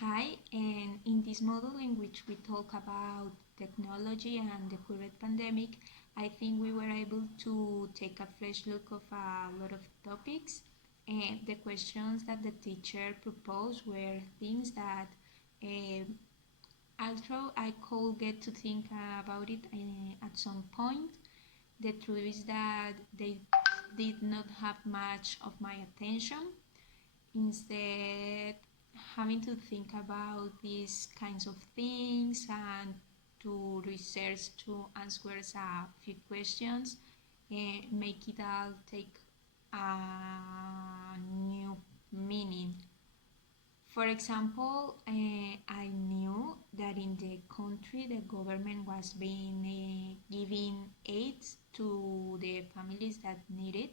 Hi, and in this model in which we talk about technology and the current pandemic, I think we were able to take a fresh look of a lot of topics. And the questions that the teacher proposed were things that uh, although I could get to think about it at some point, the truth is that they did not have much of my attention. Instead, having to think about these kinds of things and to research to answer a few questions make it all take a new meaning. For example, I knew that in the country the government was being giving aid to the families that need it,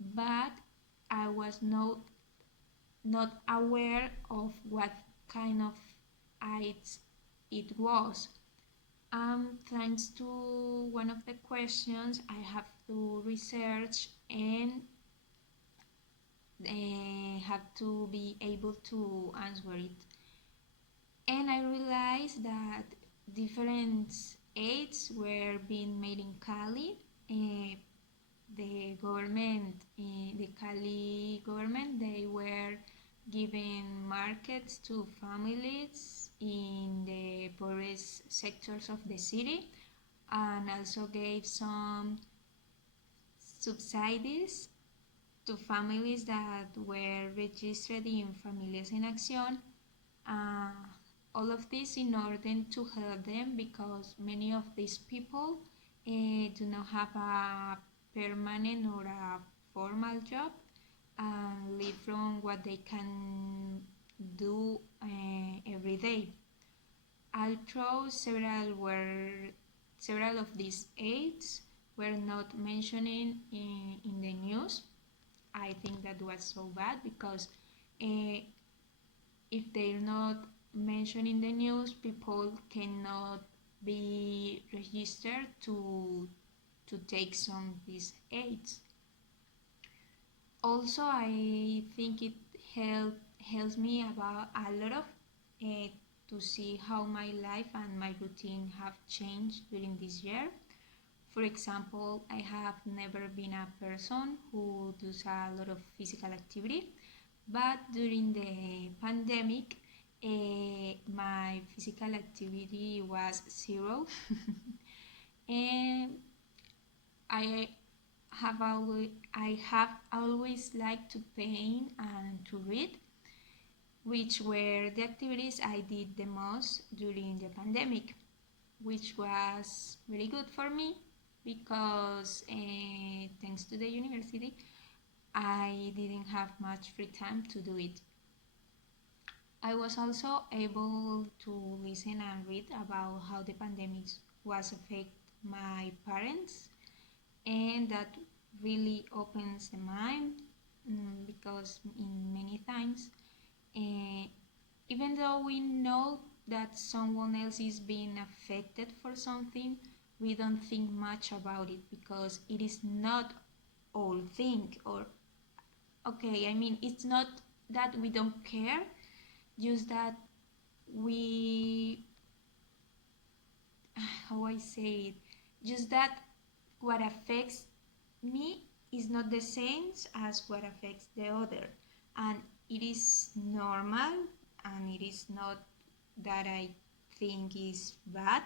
but I was not aware of what kind of AIDS it was. Thanks to one of the questions, I have to research and have to be able to answer it. And I realized that different aids were being made in Cali. The government, the Cali government, they were giving markets to families in the poorest sectors of the city and also gave some subsidies to families that were registered in Familias en Acción. Uh, all of this in order to help them because many of these people do not have a permanent or a formal job and live from what they can do every day. Although several of these aids were not mentioned in the news, I think that was so bad because uh, if they're not mentioned in the news, people cannot be registered to take some of these aids. Also, I think it helps me about a lot of to see how my life and my routine have changed during this year. For example, I have never been a person who does a lot of physical activity, but during the pandemic, my physical activity was zero, and I I have always liked to paint and to read, which were the activities I did the most during the pandemic, which was very good for me because thanks to the university, I didn't have much free time to do it. I was also able to listen and read about how the pandemic was affect my parents, and that really opens the mind because in many times, uh, even though we know that someone else is being affected for something, we don't think much about it because it is not all thing or okay, I mean it's not that we don't care, just that we how I say it, just that what affects me is not the same as what affects the other, and it is normal, and it is not that I think is bad.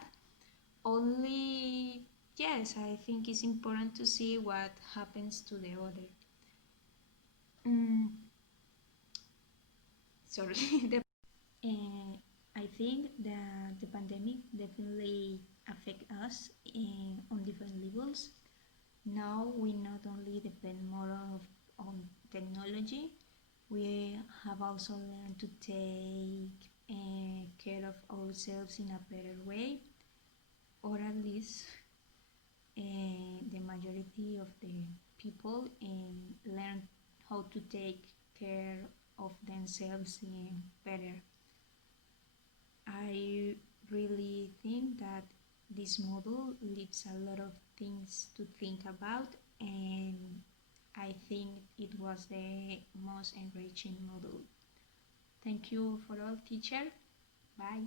Only yes, I think it's important to see what happens to the other. mm, Sorry. Uh, I think that the pandemic definitely affect us on different levels. Now we not only depend more on technology, we have also learned to take care of ourselves in a better way, or at least the majority of the people learn how to take care of themselves better. I really think that this model leaves a lot of things to think about, and I think it was the most enriching model. Thank you for all, teacher. Bye.